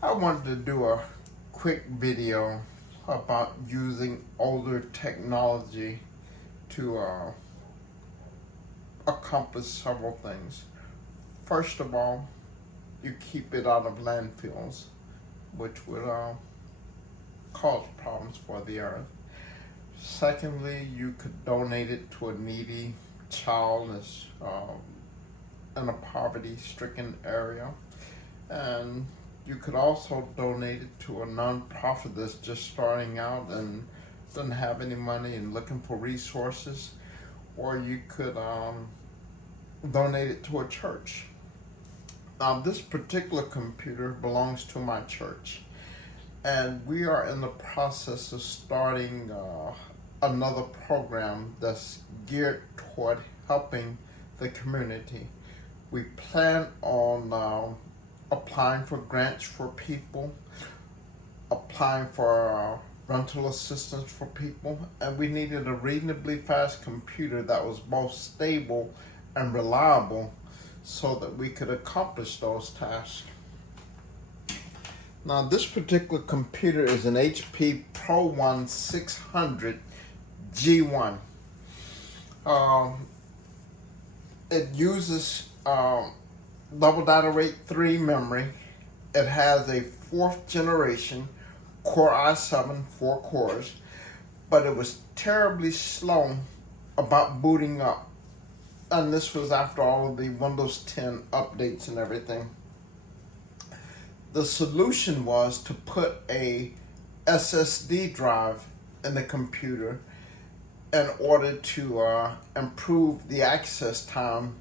I wanted to do a quick video about using older technology to accomplish several things. First of all, you keep it out of landfills, which would cause problems for the earth. Secondly, you could donate it to a needy child that's in a poverty-stricken area. And you could also donate it to a nonprofit that's just starting out and doesn't have any money and looking for resources. Or you could donate it to a church. Now, this particular computer belongs to my church, and we are in the process of starting another program that's geared toward helping the community. We plan on applying for grants for people, applying for rental assistance for people, and we needed a reasonably fast computer that was both stable and reliable so that we could accomplish those tasks. Now, this particular computer is an HP Pro 1 600 G1. It uses double data rate 3 memory. It has a 4th generation Core i7 4 cores, but it was terribly slow about booting up. And this was after all of the Windows 10 updates and everything. The solution was to put a SSD drive in the computer in order to improve the access time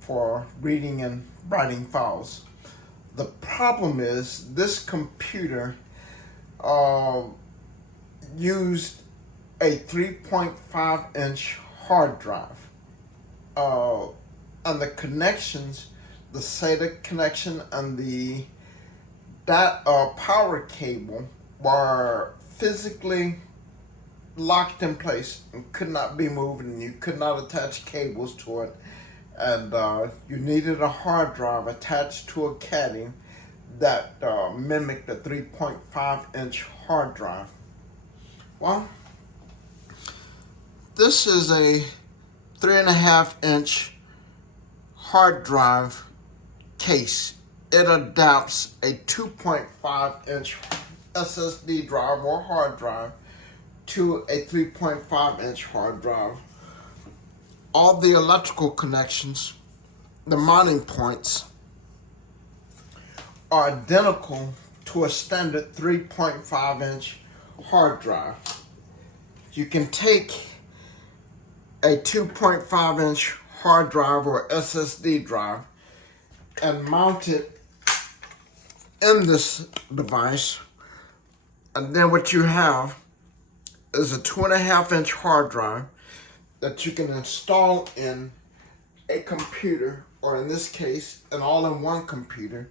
for reading and writing files. The problem is this computer used a 3.5-inch hard drive. And the connections, the SATA connection and the power cable were physically locked in place and could not be moved, and you could not attach cables to it. And you needed a hard drive attached to a caddy that mimicked a 3.5-inch hard drive. Well, this is a 3.5-inch hard drive case. It adapts a 2.5-inch SSD drive or hard drive to a 3.5-inch hard drive. All the electrical connections, the mounting points, are identical to a standard 3.5-inch hard drive. You can take a 2.5-inch hard drive or SSD drive and mount it in this device, and then what you have is a 2.5-inch hard drive that you can install in a computer, or in this case, an all-in-one computer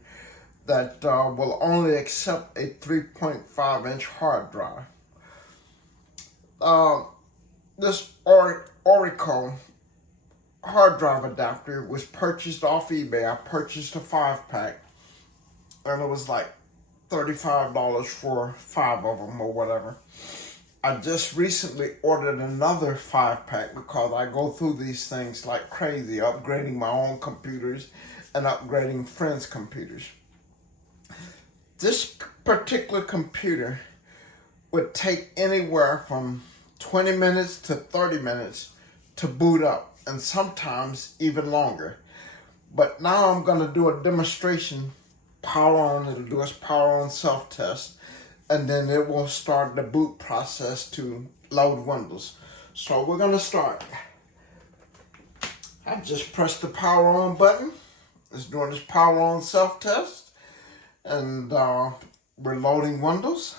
that will only accept a 3.5-inch hard drive. This Oracle hard drive adapter was purchased off eBay. I purchased a 5-pack, and it was like $35 for 5 of them or whatever. I just recently ordered another 5-pack because I go through these things like crazy, upgrading my own computers and upgrading friends' computers. This particular computer would take anywhere from 20 minutes to 30 minutes to boot up, and sometimes even longer. But now I'm going to do a demonstration, power on. It'll do its power on self-test, and then it will start the boot process to load Windows. So we're going to start. I just pressed the power on button. It's doing its power on self-test, and we're loading Windows.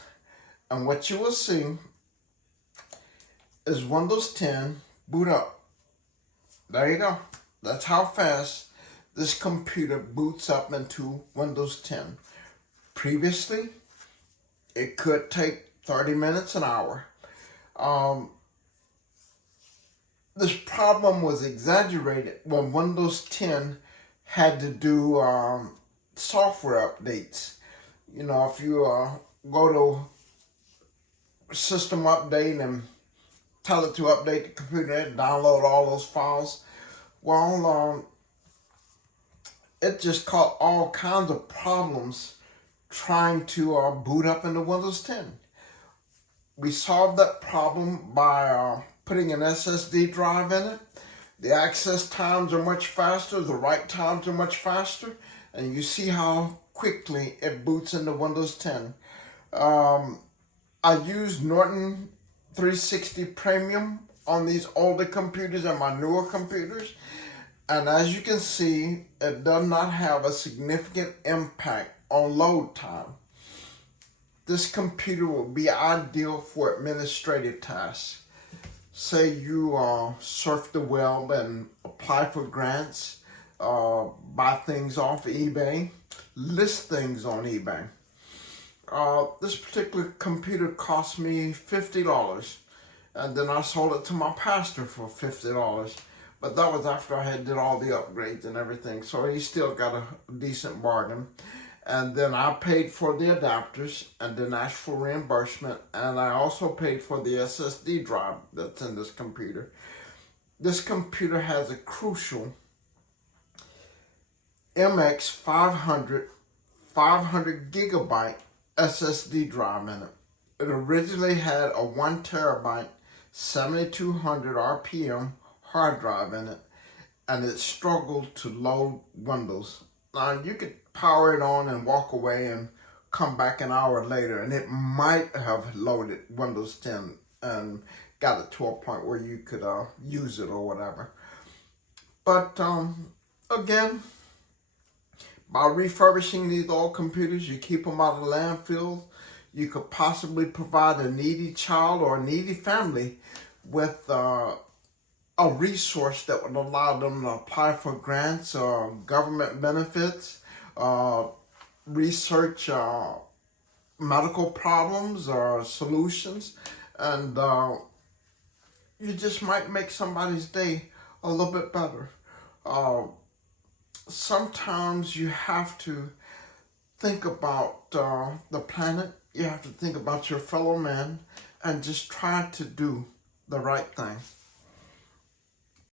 And what you will see is Windows 10 boot up. There you go. That's how fast this computer boots up into Windows 10. Previously, it could take 30 minutes, an hour. This problem was exaggerated when Windows 10 had to do software updates. You know, if you go to system update and tell it to update the computer and download all those files, well, it just caused all kinds of problems trying to boot up into Windows 10. We solved that problem by putting an SSD drive in it. The access times are much faster, the write times are much faster, and you see how quickly it boots into Windows 10. I use Norton 360 Premium on these older computers and my newer computers, and as you can see, it does not have a significant impact on load time. This computer will be ideal for administrative tasks. Say you surf the web and apply for grants, buy things off eBay, list things on eBay. This particular computer cost me $50, and then I sold it to my pastor for $50. But that was after I had did all the upgrades and everything, so he still got a decent bargain. And then I paid for the adapters and then asked for reimbursement. And I also paid for the SSD drive that's in this computer. This computer has a Crucial MX 500 gigabyte SSD drive in it. It originally had a 1 terabyte 7200 RPM hard drive in it, and it struggled to load Windows. Now you could power it on and walk away and come back an hour later, and it might have loaded Windows 10 and got it to a point where you could use it or whatever. But again, by refurbishing these old computers, you keep them out of landfills. You could possibly provide a needy child or a needy family with a resource that would allow them to apply for grants or government benefits, research medical problems or solutions, and you just might make somebody's day a little bit better. Sometimes you have to think about the planet, you have to think about your fellow man, and just try to do the right thing.